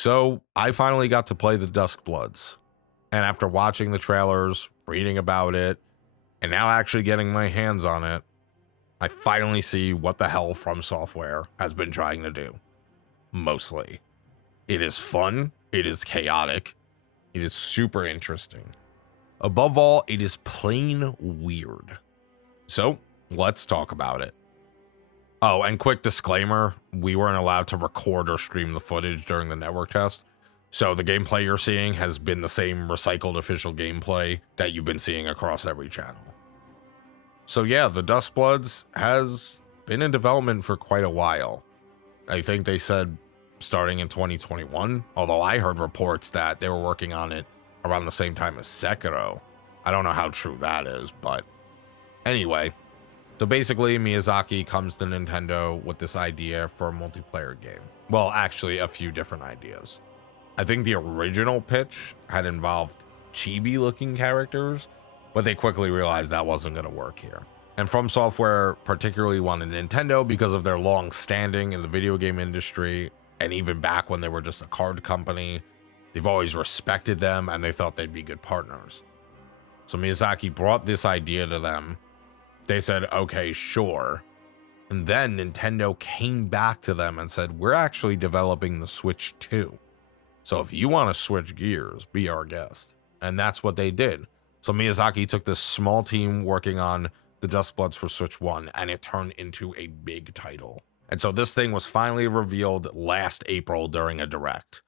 So I finally got to play the Duskbloods. And after watching the trailers, reading about it, and now actually getting my hands on it, I finally see what the hell From Software has been trying to do. Mostly. It is fun. It is chaotic. It is super interesting. Above all, it is plain weird. So let's talk about it. Oh, and quick disclaimer, we weren't allowed to record or stream the footage during the network test. So the gameplay you're seeing has been the same recycled official gameplay that you've been seeing across every channel. So yeah, the Duskbloods has been in development for quite a while. I think they said starting in 2021, although I heard reports that they were working on it around the same time as Sekiro. I don't know how true that is, but anyway. So basically, Miyazaki comes to Nintendo with this idea for a multiplayer game. Well, actually, a few different ideas. I think the original pitch had involved chibi-looking characters, but they quickly realized that wasn't going to work here. And From Software particularly wanted Nintendo because of their long standing in the video game industry, and even back when they were just a card company, they've always respected them and they thought they'd be good partners. So Miyazaki brought this idea to them. They said, okay, sure. And then Nintendo came back to them and said, we're actually developing the Switch 2. So if you want to switch gears, be our guest. And that's what they did. So Miyazaki took this small team working on the Duskbloods for Switch 1, and it turned into a big title. And so this thing was finally revealed last April during a direct.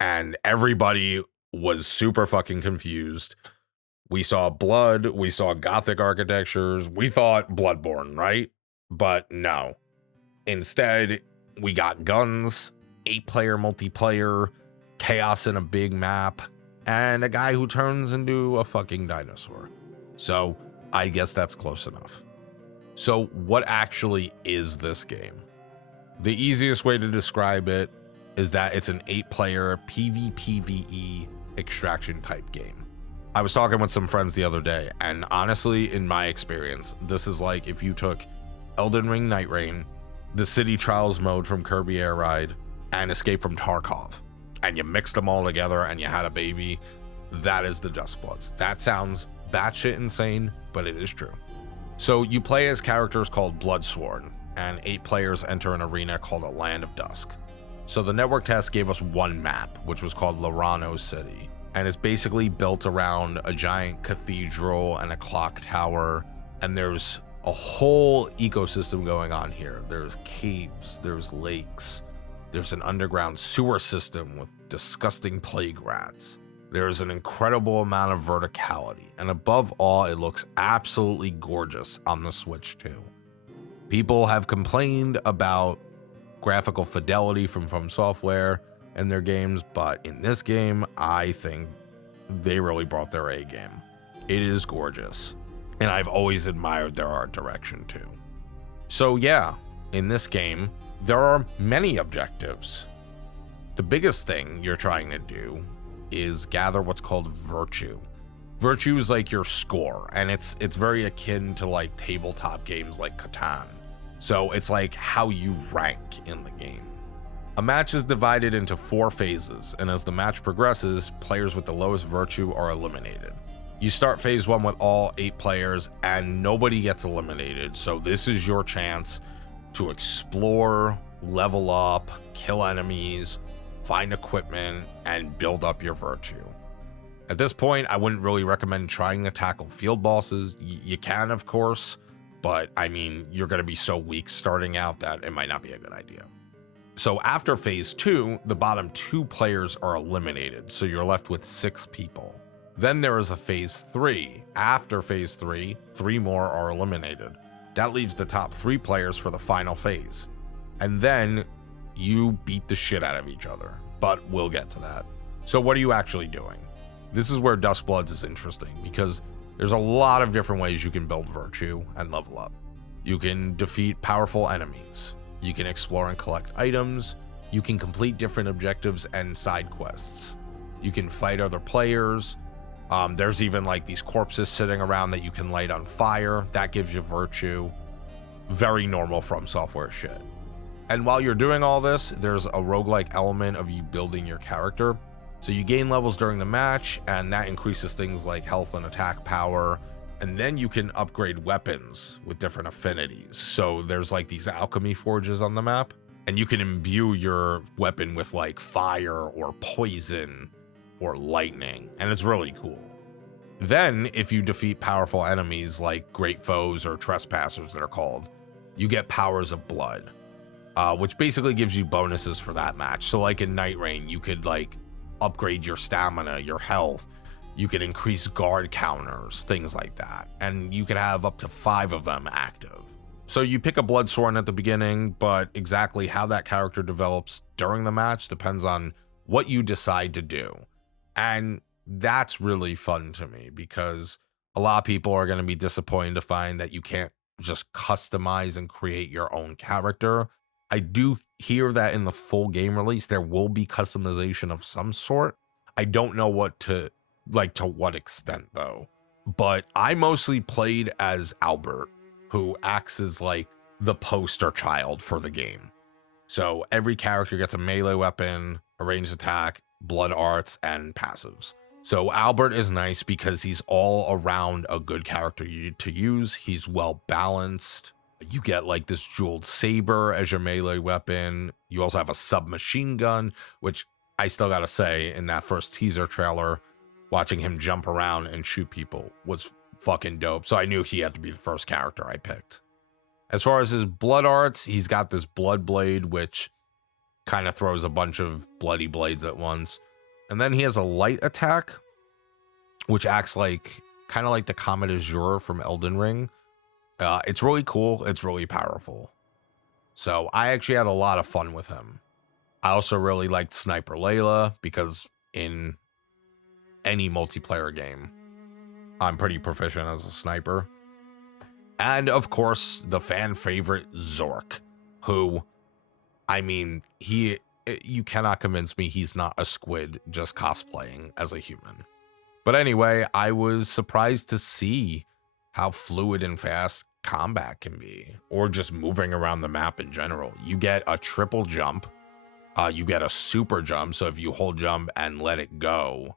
And everybody was super fucking confused. We saw blood, we saw gothic architectures, we thought Bloodborne, right? But no. Instead, we got guns, 8-player multiplayer, chaos in a big map, and a guy who turns into a fucking dinosaur. So I guess that's close enough. So what actually is this game? The easiest way to describe it is that it's an 8-player PvPvE extraction type game. I was talking with some friends the other day, and honestly, in my experience, this is like if you took Elden Ring Night Rain, the City Trials mode from Kirby Air Ride, and Escape from Tarkov, and you mixed them all together and you had a baby. That is the Duskbloods. That sounds batshit insane, but it is true. So you play as characters called Bloodsworn, and 8 players enter an arena called a Land of Dusk. So the network test gave us one map, which was called Lorano City. And it's basically built around a giant cathedral and a clock tower. And there's a whole ecosystem going on here. There's caves, there's lakes, there's an underground sewer system with disgusting plague rats. There's an incredible amount of verticality. And above all, it looks absolutely gorgeous on the Switch 2. People have complained about graphical fidelity from Software in their games, but in this game, I think they really brought their A game. It is gorgeous, and I've always admired their art direction too. So yeah, in this game, there are many objectives. The biggest thing you're trying to do is gather what's called virtue. Virtue is like your score, and it's very akin to like tabletop games like Catan. So it's like how you rank in the game. A match is divided into 4 phases, and as the match progresses, players with the lowest virtue are eliminated. You start phase 1 with all 8 players, and nobody gets eliminated, so this is your chance to explore, level up, kill enemies, find equipment, and build up your virtue. At this point, I wouldn't really recommend trying to tackle field bosses. You can, of course, but I mean, you're going to be so weak starting out that it might not be a good idea. So after phase 2, the bottom 2 players are eliminated, so you're left with 6 people. Then there is a phase 3. After phase 3, 3 more are eliminated. That leaves the top 3 players for the final phase. And then you beat the shit out of each other, but we'll get to that. So what are you actually doing? This is where Duskbloods is interesting, because there's a lot of different ways you can build virtue and level up. You can defeat powerful enemies. You can explore and collect items. You can complete different objectives and side quests. You can fight other players. There's even like these corpses sitting around that you can light on fire. That gives you virtue. Very normal From Software shit. And while you're doing all this, there's a roguelike element of you building your character. So you gain levels during the match, and that increases things like health and attack power. And then you can upgrade weapons with different affinities. So there's like these alchemy forges on the map, and you can imbue your weapon with like fire or poison or lightning, and it's really cool. Then if you defeat powerful enemies like great foes or trespassers that are called, you get powers of blood, which basically gives you bonuses for that match. So like in Night Rain, you could like upgrade your stamina, your health, you can increase guard counters, things like that, and you can have up to 5 of them active. So you pick a Bloodsworn at the beginning, but exactly how that character develops during the match depends on what you decide to do. And that's really fun to me, because a lot of people are going to be disappointed to find that you can't just customize and create your own character. I do hear that in the full game release, there will be customization of some sort. I don't know to what extent though. But I mostly played as Albert, who acts as like the poster child for the game. So every character gets a melee weapon, a ranged attack, blood arts, and passives. So Albert is nice because he's all around a good character to use. He's well balanced. You get like this jeweled saber as your melee weapon. You also have a submachine gun, which I still gotta say, in that first teaser trailer, watching him jump around and shoot people was fucking dope. So I knew he had to be the first character I picked. As far as his blood arts, he's got this blood blade, which kind of throws a bunch of bloody blades at once. And then he has a light attack, which acts like kind of like the Comet Azure from Elden Ring. It's really cool. It's really powerful. So I actually had a lot of fun with him. I also really liked Sniper Layla, because in any multiplayer game, I'm pretty proficient as a sniper. And of course, the fan favorite Zork, who, I mean, you cannot convince me he's not a squid just cosplaying as a human. But anyway, I was surprised to see how fluid and fast combat can be, or just moving around the map in general. You get a triple jump, you get a super jump, so if you hold jump and let it go,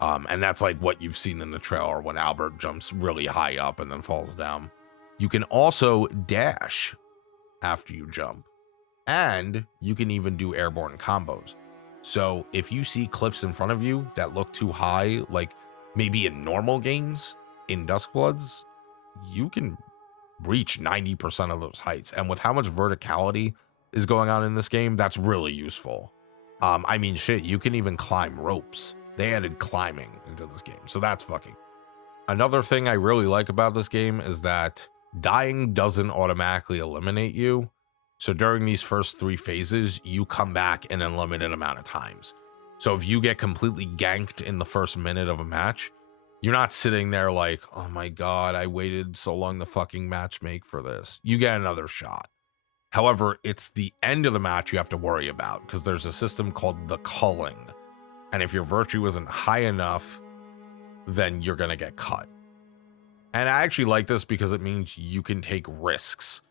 and that's like what you've seen in the trailer when Albert jumps really high up and then falls down. You can also dash after you jump, and you can even do airborne combos. So if you see cliffs in front of you that look too high, like maybe in normal games in Duskbloods, you can reach 90% of those heights. And with how much verticality is going on in this game, that's really useful. I mean, shit, you can even climb ropes. They added climbing into this game, so that's fucking. Another thing I really like about this game is that dying doesn't automatically eliminate you. So during these first 3 phases, you come back an unlimited amount of times. So if you get completely ganked in the first minute of a match, you're not sitting there like, oh my God, I waited so long to fucking match make for this. You get another shot. However, it's the end of the match you have to worry about, because there's a system called the culling. And if your virtue isn't high enough, then you're going to get cut. And I actually like this because it means you can take risks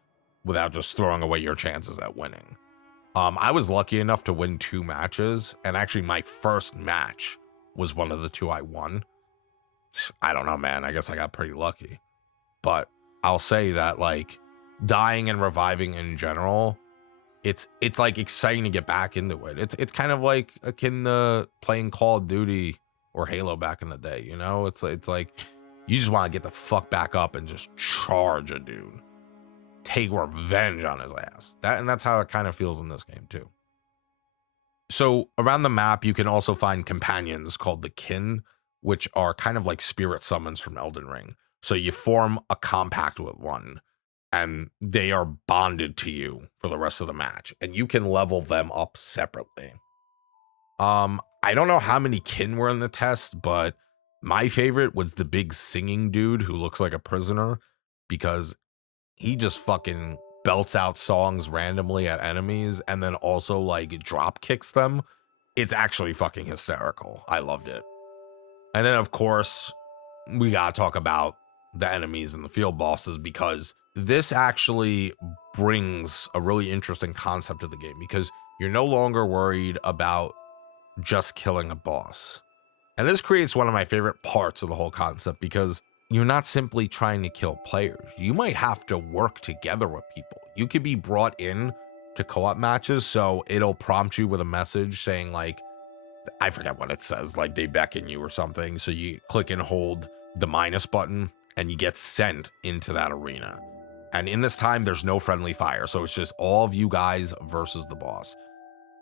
without just throwing away your chances at winning. I was lucky enough to win 2 matches, and actually my first match was one of the 2 I won. I don't know, man. I guess I got pretty lucky. But I'll say that, like, dying and reviving in general, it's like exciting to get back into it. It's kind of like akin to playing Call of Duty or Halo back in the day, you know? It's like you just want to get the fuck back up and just charge a dude. Take revenge on his ass. That's how it kind of feels in this game too. So around the map, you can also find companions called the Kin, which are kind of like spirit summons from Elden Ring. So you form a compact with one, and they are bonded to you for the rest of the match, and you can level them up separately. I don't know how many Kin were in the test, but my favorite was the big singing dude who looks like a prisoner, because he just fucking belts out songs randomly at enemies and then also like drop kicks them. It's actually fucking hysterical. I loved it. And then of course we gotta talk about the enemies and the field bosses, because this actually brings a really interesting concept to the game because you're no longer worried about just killing a boss. And this creates one of my favorite parts of the whole concept because you're not simply trying to kill players. You might have to work together with people. You could be brought in to co-op matches, so it'll prompt you with a message saying like, I forget what it says, like they beckon you or something. So you click and hold the minus button and you get sent into that arena. And in this time, there's no friendly fire. So it's just all of you guys versus the boss.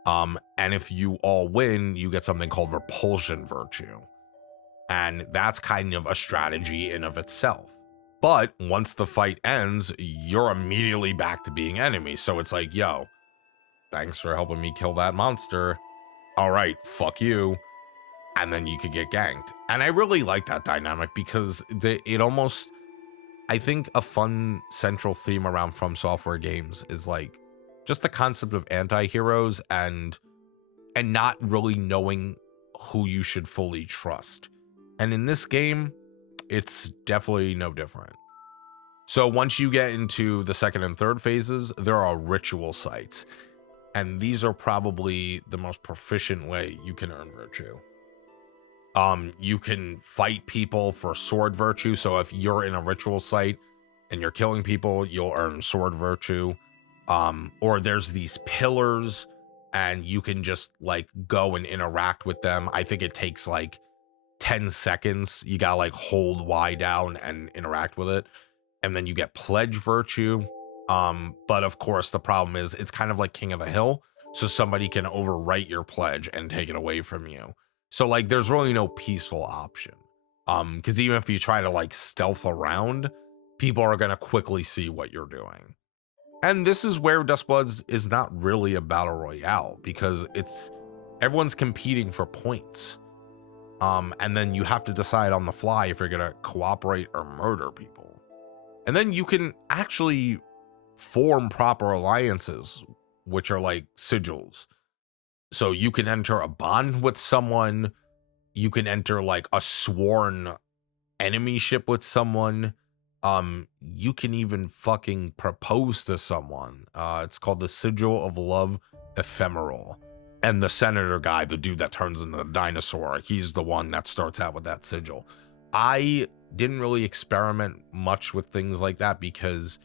And if you all win, you get something called repulsion virtue. And that's kind of a strategy in of itself. But once the fight ends, you're immediately back to being enemies. So it's like, yo, thanks for helping me kill that monster. All right, fuck you. And then you could get ganked. And I really like that dynamic because it almost, I think a fun central theme around From Software games is like just the concept of anti-heroes and not really knowing who you should fully trust. And in this game, it's definitely no different. So once you get into the second and third phases, there are ritual sites. And these are probably the most proficient way you can earn virtue. You can fight people for sword virtue. So if you're in a ritual site and you're killing people, you'll earn sword virtue. Or there's these pillars and you can just like go and interact with them. I think it takes like 10 seconds. You gotta like hold Y down and interact with it. And then you get pledge virtue. But of course the problem is it's kind of like King of the Hill. So somebody can overwrite your pledge and take it away from you. So like there's really no peaceful option. Because even if you try to like stealth around, people are gonna quickly see what you're doing. And this is where Duskbloods is not really a battle royale because it's everyone's competing for points. And then you have to decide on the fly if you're gonna cooperate or murder people. And then you can actually form proper alliances, which are like sigils. So you can enter a bond with someone, you can enter like a sworn enemyship with someone. You can even fucking propose to someone. It's called the Sigil of Love Ephemeral. And the senator guy, the dude that turns into the dinosaur, he's the one that starts out with that sigil. I didn't really experiment much with things like that because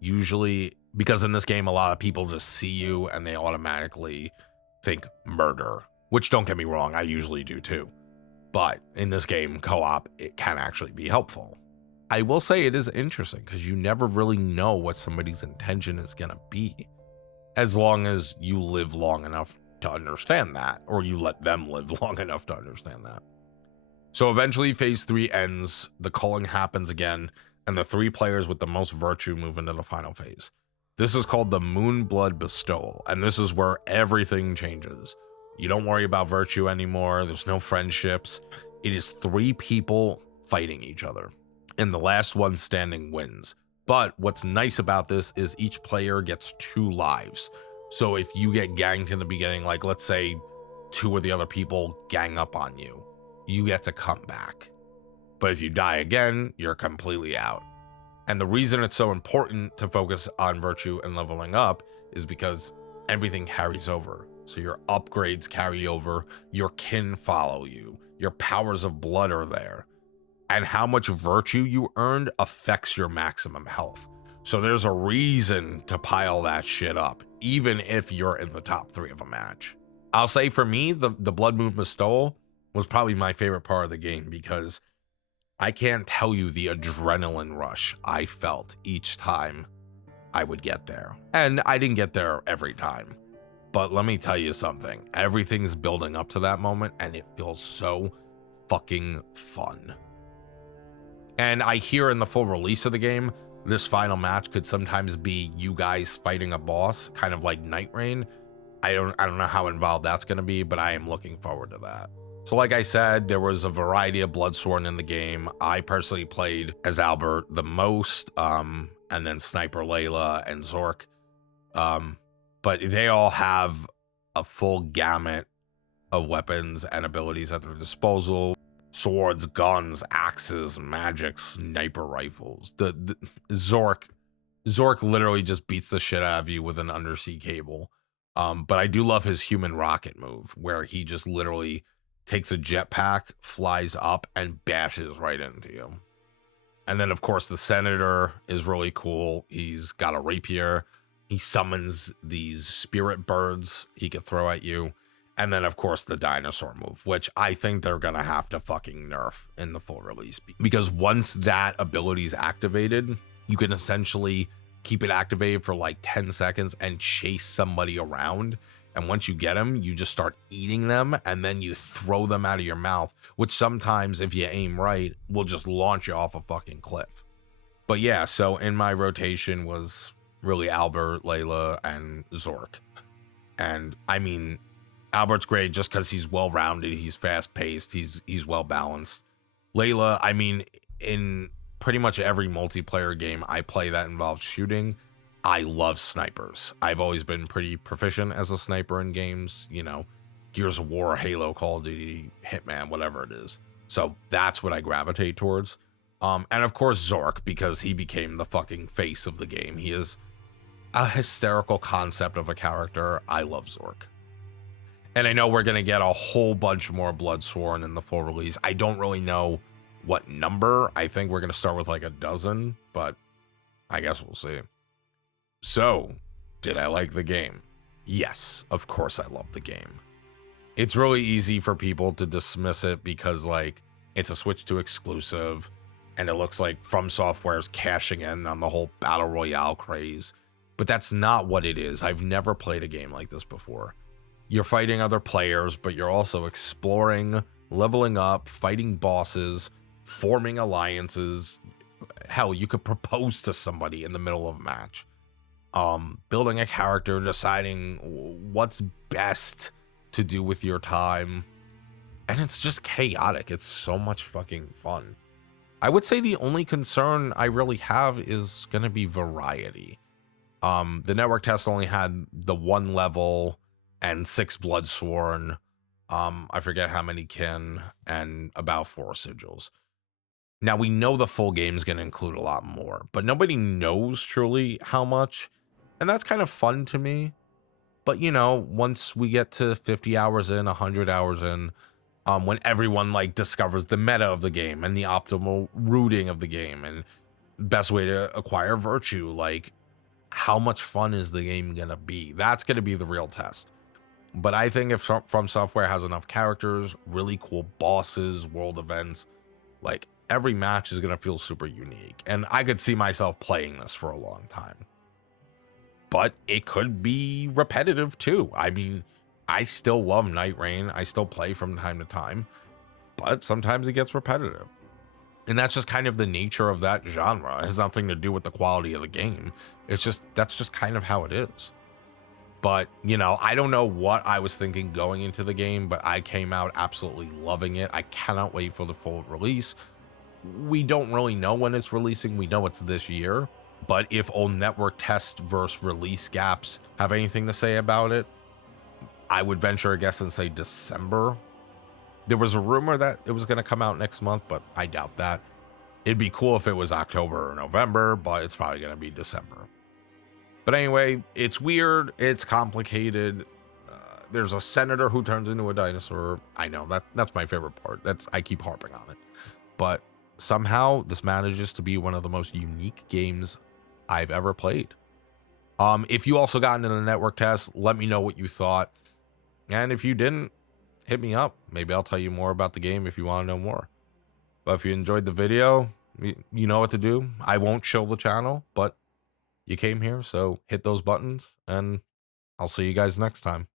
in this game, a lot of people just see you and they automatically think murder, which don't get me wrong, I usually do too. But in this game, co-op, it can actually be helpful. I will say it is interesting because you never really know what somebody's intention is going to be, as long as you live long enough to understand that, or you let them live long enough to understand that. So eventually phase 3 ends, the culling happens again, and the 3 players with the most virtue move into the final phase. This is called the Moonblood Bestowal, and this is where everything changes. You don't worry about virtue anymore, there's no friendships. It is 3 people fighting each other, and the last one standing wins. But what's nice about this is each player gets 2 lives. So if you get ganked in the beginning, like let's say 2 of the other people gang up on you, you get to come back. But if you die again, you're completely out. And the reason it's so important to focus on virtue and leveling up is because everything carries over. So your upgrades carry over, your kin follow you, your powers of blood are there. And how much virtue you earned affects your maximum health. So there's a reason to pile that shit up, even if you're in the top 3 of a match. I'll say for me, the Blood Moon Bestowal was probably my favorite part of the game because I can't tell you the adrenaline rush I felt each time I would get there. And I didn't get there every time. But let me tell you something. Everything's building up to that moment and it feels so fucking fun. And I hear in the full release of the game, this final match could sometimes be you guys fighting a boss, kind of like Night Rain. I don't know how involved that's going to be, but I am looking forward to that. So like I said, there was a variety of Bloodsworn in the game. I personally played as Albert the most, and then Sniper Layla and Zork. But they all have a full gamut of weapons and abilities at their disposal. Swords, guns, axes, magic, sniper rifles. The Zork Zork literally just beats the shit out of you with an undersea cable. But I do love his human rocket move, where he just literally takes a jetpack, flies up, and bashes right into you. And then, of course, the Senator is really cool. He's got a rapier. He summons these spirit birds he could throw at you. And then, of course, the dinosaur move, which I think they're going to have to fucking nerf in the full release. Because once that ability is activated, you can essentially keep it activated for like 10 seconds and chase somebody around. And once you get them, you just start eating them, and then you throw them out of your mouth, which sometimes, if you aim right, will just launch you off a fucking cliff. But yeah, so in my rotation was really Albert, Layla, and Zork. And I mean, Albert's great just because he's well-rounded, he's fast-paced, he's well-balanced. Layla, I mean, in pretty much every multiplayer game I play that involves shooting, I love snipers. I've always been pretty proficient as a sniper in games, you know, Gears of War, Halo, Call of Duty, Hitman, whatever it is. So that's what I gravitate towards. And of course Zork, because he became the fucking face of the game. He is a hysterical concept of a character. I love Zork. And I know we're going to get a whole bunch more Bloodsworn in the full release. I don't really know what number. I think we're going to start with like a dozen, but I guess we'll see. So, did I like the game? Yes, of course I love the game. It's really easy for people to dismiss it because, like, it's a Switch 2 exclusive, and it looks like From Software's cashing in on the whole Battle Royale craze. But that's not what it is. I've never played a game like this before. You're fighting other players, but you're also exploring, leveling up, fighting bosses, forming alliances. Hell, you could propose to somebody in the middle of a match. Building a character, deciding what's best to do with your time. And it's just chaotic. It's so much fucking fun. I would say the only concern I really have is going to be variety. The network test only had the 1 level and 6 Bloodsworn. I forget how many kin and about 4 sigils. Now we know the full game is going to include a lot more, but nobody knows truly how much. And that's kind of fun to me. But, you know, once we get to 50 hours in, 100 hours in, when everyone like discovers the meta of the game and the optimal routing of the game and best way to acquire virtue, like how much fun is the game going to be? That's going to be the real test. But I think if From Software has enough characters, really cool bosses, world events, like every match is going to feel super unique. And I could see myself playing this for a long time. But it could be repetitive too. I mean, I still love Night Rain. I still play from time to time, but sometimes it gets repetitive. And that's just kind of the nature of that genre. It has nothing to do with the quality of the game. It's just, that's just kind of how it is. But, you know, I don't know what I was thinking going into the game, but I came out absolutely loving it. I cannot wait for the full release. We don't really know when it's releasing. We know it's this year. But if old network test versus release gaps have anything to say about it, I would venture a guess and say December. There was a rumor that it was going to come out next month, but I doubt that. It'd be cool if it was October or November, but it's probably going to be December. But anyway, it's weird. It's complicated. There's a senator who turns into a dinosaur. I know that's my favorite part. I keep harping on it. But somehow this manages to be one of the most unique games I've ever played. If you also got into the network test, let me know what you thought. And if you didn't, hit me up. Maybe I'll tell you more about the game if you want to know more. But if you enjoyed the video, you know what to do. I won't show the channel, but you came here, so hit those buttons, and I'll see you guys next time.